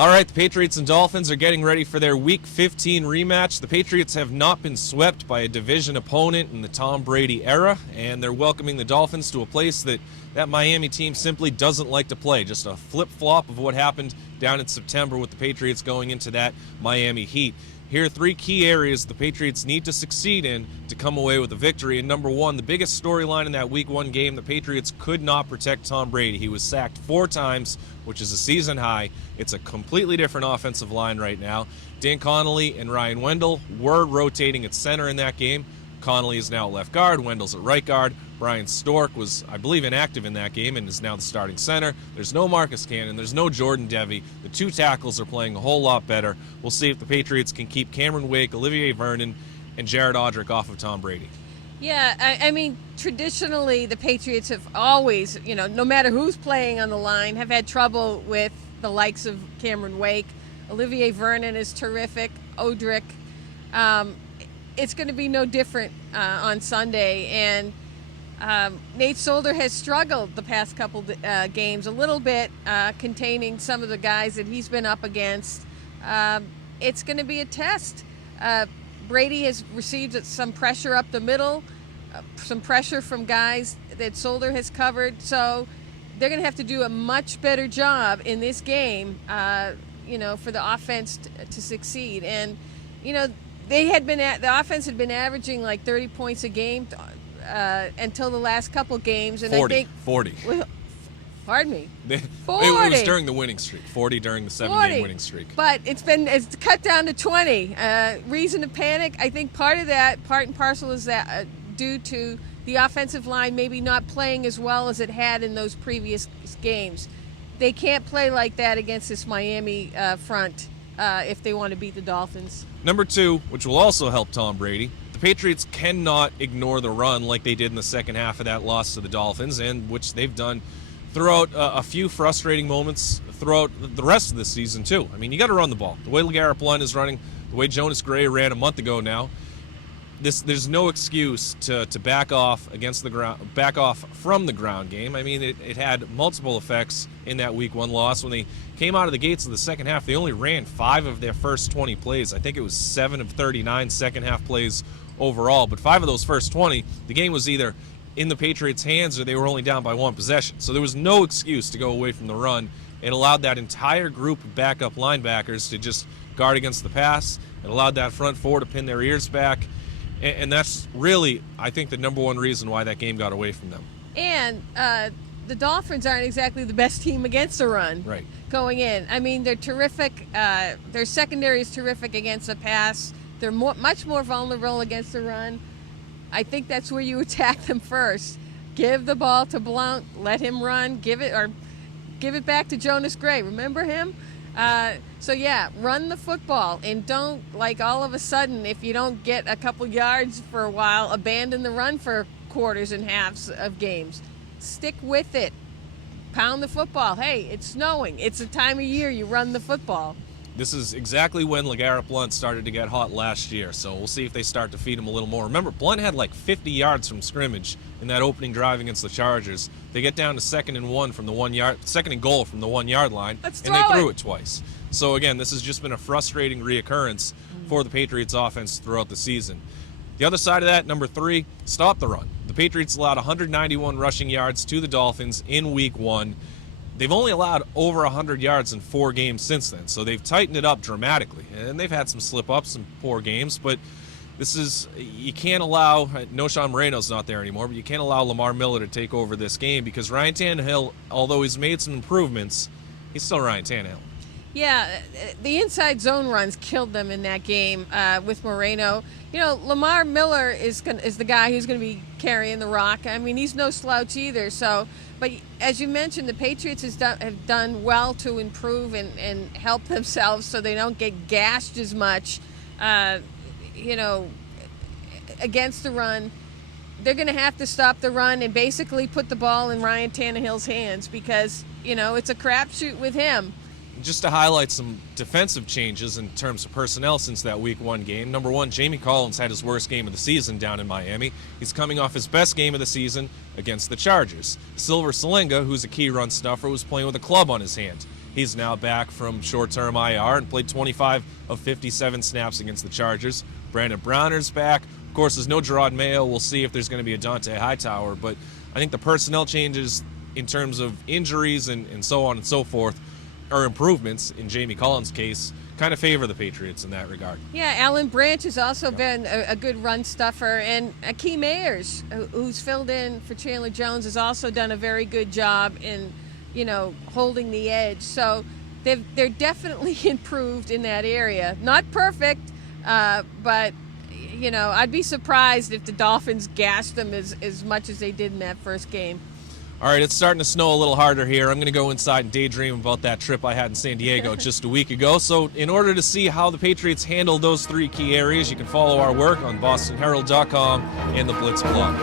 All right, the Patriots and Dolphins are getting ready for their Week 15 rematch. The Patriots have not been swept by a division opponent in the Tom Brady era, and they're welcoming the Dolphins to a place that Miami team simply doesn't like to play. Just a flip-flop of what happened down in September with the Patriots going into that Miami Heat. Here are three key areas the Patriots need to succeed in to come away with a victory. And number one, the biggest storyline in that Week 1 game, the Patriots could not protect Tom Brady. He was sacked 4 times, which is a season high. It's a completely different offensive line right now. Dan Connolly and Ryan Wendell were rotating at center in that game. Connolly is now at left guard. Wendell's at right guard. Brian Stork was, I believe, inactive in that game and is now the starting center. There's no Marcus Cannon. There's no Jordan Devey. The 2 tackles are playing a whole lot better. We'll see if the Patriots can keep Cameron Wake, Olivier Vernon, and Jared Odrick off of Tom Brady. Yeah, I mean, traditionally, the Patriots have always, no matter who's playing on the line, have had trouble with the likes of Cameron Wake. Olivier Vernon is terrific. Odrick. It's going to be no different on Sunday. And Nate Solder has struggled the past couple games a little bit, containing some of the guys that he's been up against. It's going to be a test. Brady has received some pressure up the middle, some pressure from guys that Solder has covered. So they're going to have to do a much better job in this game, for the offense to succeed. And, the offense had been averaging like 30 points a game until the last couple games. And 40. I think 40. Well, pardon me. 40. It was during the winning streak. 40 during the 7-game winning streak. But it's cut down to 20. Reason to panic? I think part and parcel is that due to the offensive line maybe not playing as well as it had in those previous games. They can't play like that against this Miami front if they want to beat the Dolphins. Number 2, which will also help Tom Brady, the Patriots cannot ignore the run like they did in the second half of that loss to the Dolphins, and which they've done throughout a few frustrating moments throughout the rest of the season too. I mean, you got to run the ball. The way LeGarrette Blount is running, the way Jonas Gray ran a month ago now, there's no excuse to back off from the ground game. I mean, it had multiple effects in that Week 1 loss. When they came out of the gates of the second half, they only ran 5 of their first 20 plays. I think it was 7 of 39 second half plays overall, but 5 of those first 20, the game was either in the Patriots' hands or they were only down by 1 possession. So there was no excuse to go away from the run. It allowed that entire group of backup linebackers to just guard against the pass. It allowed that front 4 to pin their ears back. And that's really, I think, the number one reason why that game got away from them. And the Dolphins aren't exactly the best team against the run going in. I mean, they're terrific. Their secondary is terrific against the pass. They're much more vulnerable against the run. I think that's where you attack them first. Give the ball to Blount, let him run, give it back to Jonas Gray. Remember him? Run the football, and don't, all of a sudden, if you don't get a couple yards for a while, abandon the run for quarters and halves of games. Stick with it. Pound the football. Hey, it's snowing. It's the time of year you run the football. This is exactly when LeGarrette Blount started to get hot last year, so we'll see if they start to feed him a little more. Remember, Blount had 50 yards from scrimmage in that opening drive against the Chargers. They get down to 2nd and goal from the 1-yard line, and they threw it twice. So again, this has just been a frustrating reoccurrence for the Patriots offense throughout the season. The other side of that, number 3, stop the run. The Patriots allowed 191 rushing yards to the Dolphins in Week 1. They've only allowed over 100 yards in 4 games since then, so they've tightened it up dramatically. And they've had some slip-ups, some poor games, but you can't allow, Sean Moreno's not there anymore, but you can't allow Lamar Miller to take over this game because Ryan Tannehill, although he's made some improvements, he's still Ryan Tannehill. Yeah, the inside zone runs killed them in that game with Moreno. Lamar Miller is the guy who's going to be carrying the rock. I mean, he's no slouch either. So, but as you mentioned, the Patriots have done well to improve and help themselves so they don't get gashed as much, against the run. They're going to have to stop the run and basically put the ball in Ryan Tannehill's hands because, it's a crapshoot with him. Just to highlight some defensive changes in terms of personnel since that Week 1 game. Number 1, Jamie Collins had his worst game of the season down in Miami. He's coming off his best game of the season against the Chargers. Silver Salinga, who's a key run stuffer, was playing with a club on his hand. He's now back from short-term IR and played 25 of 57 snaps against the Chargers. Brandon Browner's back. Of course, there's no Gerard Mayo. We'll see if there's going to be a Dante Hightower. But I think the personnel changes in terms of injuries and so on and so forth, or improvements in Jamie Collins' case, kind of favor the Patriots in that regard. Yeah, Alan Branch has also been a good run stuffer, and Akeem Ayers, who's filled in for Chandler Jones, has also done a very good job in, holding the edge. So they're definitely improved in that area. Not perfect, but I'd be surprised if the Dolphins gashed them as much as they did in that first game. All right, it's starting to snow a little harder here. I'm going to go inside and daydream about that trip I had in San Diego just a week ago. So in order to see how the Patriots handle those three key areas, you can follow our work on bostonherald.com and the Blitz blog.